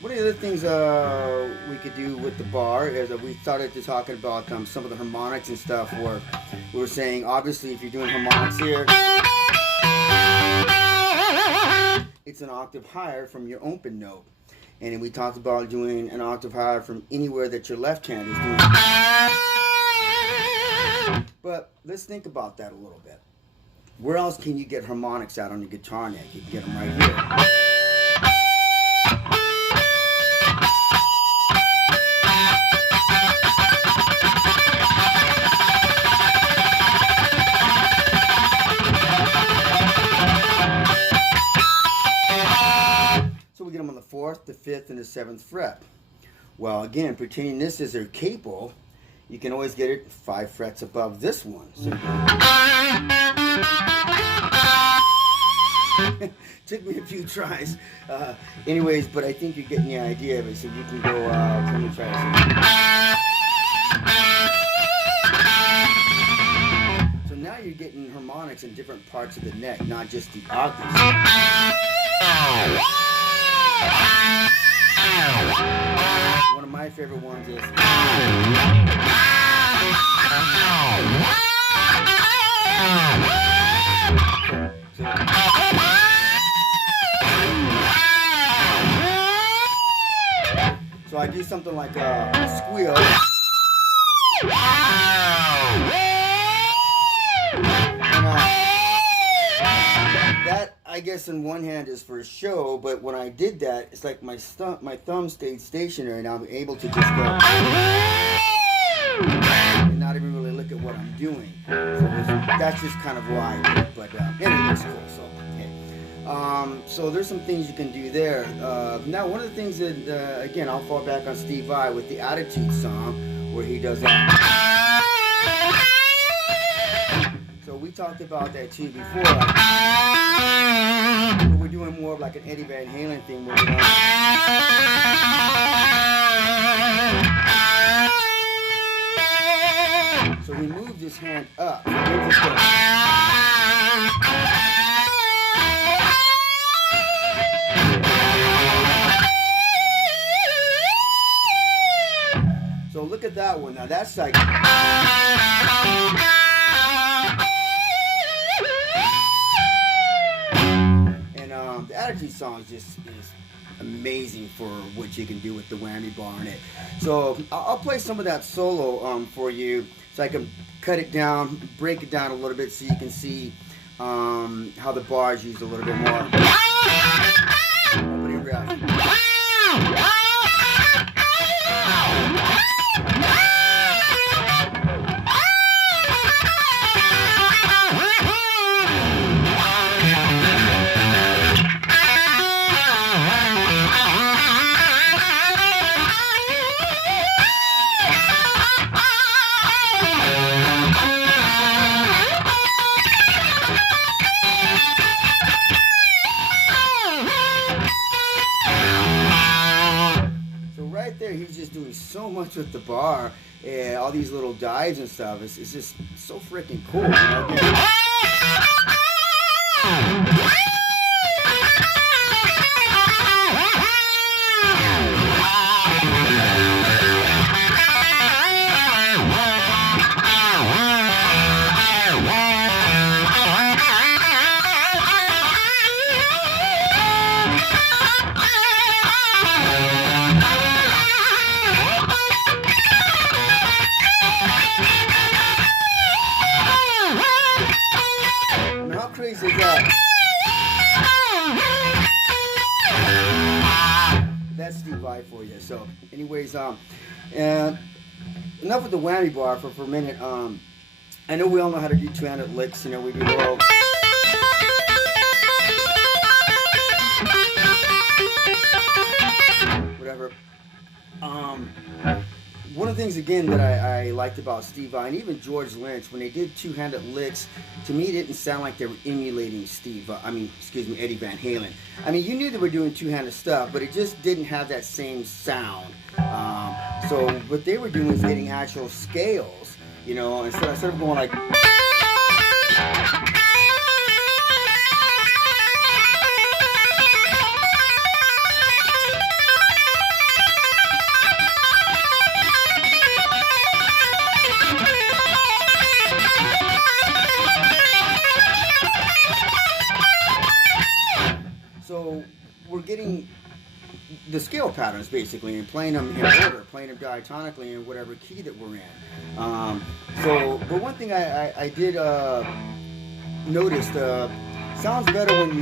one of the other things we could do with the bar is that we started to talking about some of the harmonics and stuff. Where we were saying, obviously, if you're doing harmonics here, it's an octave higher from your open note. And then we talked about doing an octave higher from anywhere that your left hand is doing. But let's think about that a little bit. Where else can you get harmonics out on your guitar neck? You can get them right here. So we get them on the 4th, the 5th, and the 7th fret. Well, again, pretending this is a capo, you can always get it 5 frets above this one. So took me a few tries. Anyways, but I think you're getting the idea of it. So you can go, let me try this. So now you're getting harmonics in different parts of the neck, not just the octaves. One of my favorite ones is... So I do something like a squeal. That, I guess, in one hand is for show, but when I did that, it's like my thumb stayed stationary, and I'm able to just go and not even really look at what I'm doing. So that's just kind of why I do it, but anyway, it's cool. So, okay. So there's some things you can do there. Now, one of the things that, again, I'll fall back on Steve Vai with the Attitude song, where he does that. So we talked about that too before. But we're doing more of like an Eddie Van Halen thing. Where so we move this hand up. So look at that one. Now that's like... The Attitude song is amazing for what you can do with the whammy bar in it. So I'll play some of that solo for you, so I can cut it down, break it down a little bit, so you can see how the bar is used a little bit more. Opening riff. He's just doing so much with the bar and all these little dives and stuff. It's just so freaking cool. You know? Crazy is that? That's Steve Vai for you. So, anyways, and enough with the whammy bar for a minute. I know we all know how to do two-handed licks. You know, we do well. Whatever. One of the things, again, that I liked about Steve Vai and even George Lynch, when they did two-handed licks, to me it didn't sound like they were emulating Eddie Van Halen. I mean, you knew they were doing two-handed stuff, but it just didn't have that same sound. So what they were doing was getting actual scales, you know, instead of going like... the scale patterns basically, and playing them in order, playing them diatonically in whatever key that we're in. But one thing I did notice, sounds better when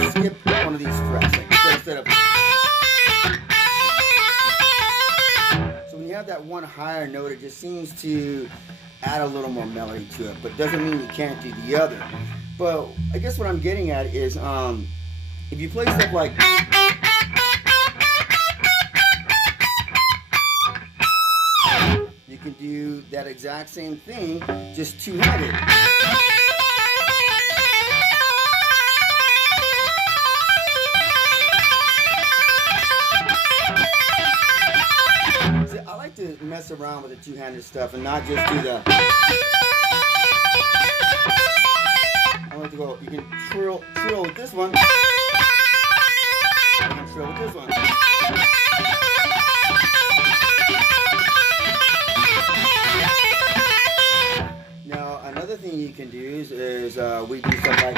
you skip one of these frets, like instead of. So when you have that one higher note, it just seems to add a little more melody to it, but doesn't mean you can't do the other. But I guess what I'm getting at is, if you play stuff like you can do that exact same thing, just two-handed. See, I like to mess around with the two-handed stuff and not just do the. I like to go. You can trill with this one. You can trill with this one. Now, another thing you can do is we do stuff like.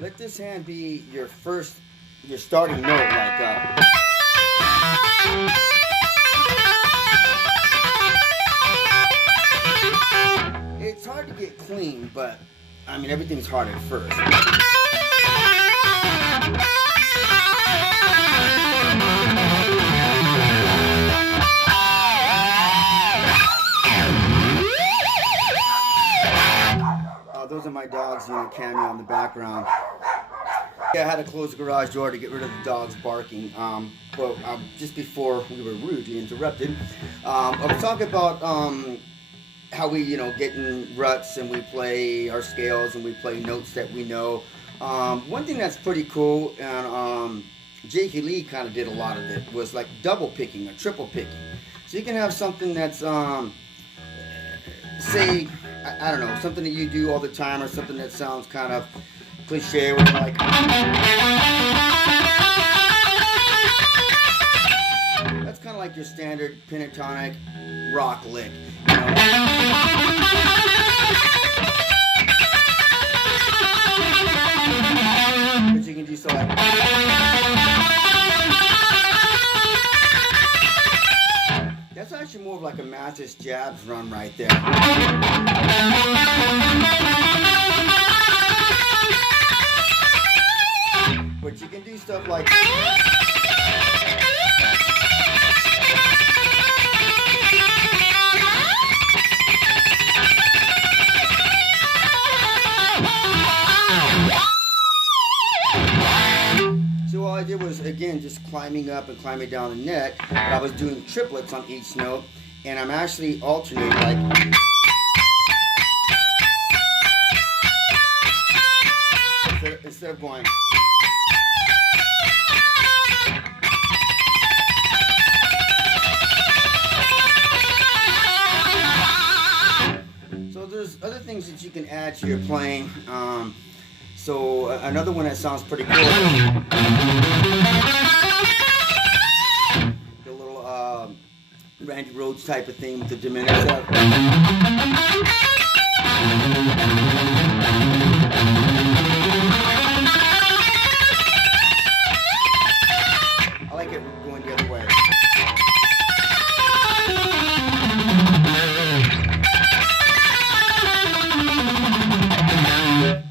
Let this hand be your starting note, like. It's hard to get clean, but I mean everything's hard at first. Those are my dogs doing a cameo in the background. Yeah, I had to close the garage door to get rid of the dogs barking. But just before we were rudely interrupted, I was talking about how we, get in ruts and we play our scales and we play notes that we know. One thing that's pretty cool, and J.K. Lee kind of did a lot of it, was like double picking or triple picking. So you can have something that's, say, I don't know, something that you do all the time, or something that sounds kind of cliche, where like. That's kind of like your standard pentatonic rock lick. But you can do so like. That's actually more of like a Mathis jabs run right there. But you can do stuff like. So all I did was, again, just climbing up and climbing down the neck, but I was doing triplets on each note, and I'm actually alternating like. Instead of going. So there's other things that you can add to your playing. So another one that sounds pretty cool. The little Randy Rhoads type of thing with the diminished up. I like it going the other way.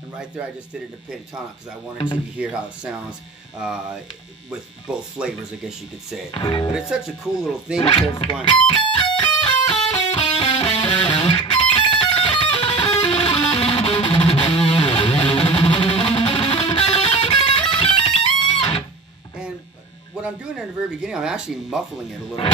And right there I just did it in pentatonic because I wanted you to hear how it sounds with both flavors, I guess you could say. But it's such a cool little thing instead of going. And what I'm doing in the very beginning, I'm actually muffling it a little bit.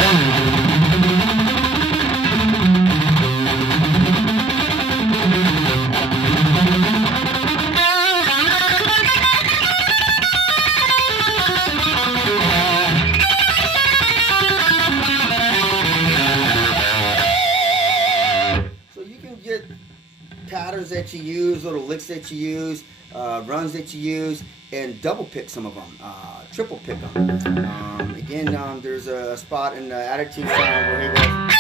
So you can get patterns that you use, little licks that you use, runs that you use, and double pick some of them, triple pick them. Again, there's a spot in the Attitude song where he goes.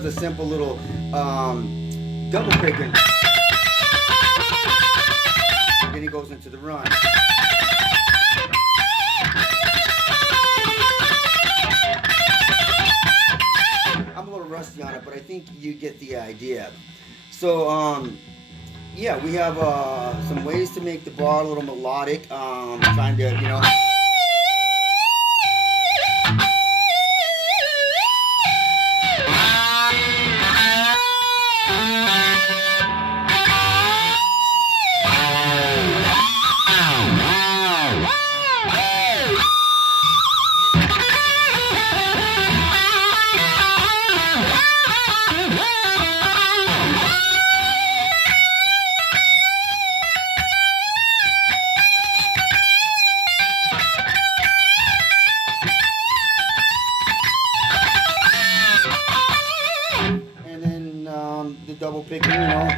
does a simple little double picking. Then he goes into the run. I'm a little rusty on it, but I think you get the idea. So, yeah, we have some ways to make the bar a little melodic. Trying to, you know. The double picking, you know.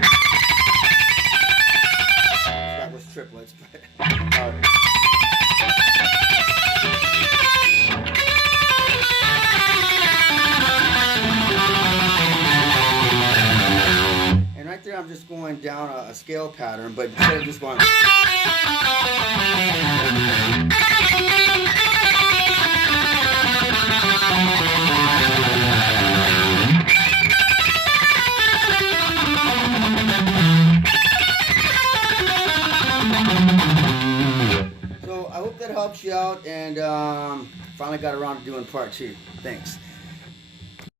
That was triplets, but and right there I'm just going down a scale pattern, but instead of just going helps you out, and finally got around to doing part 2. Thanks.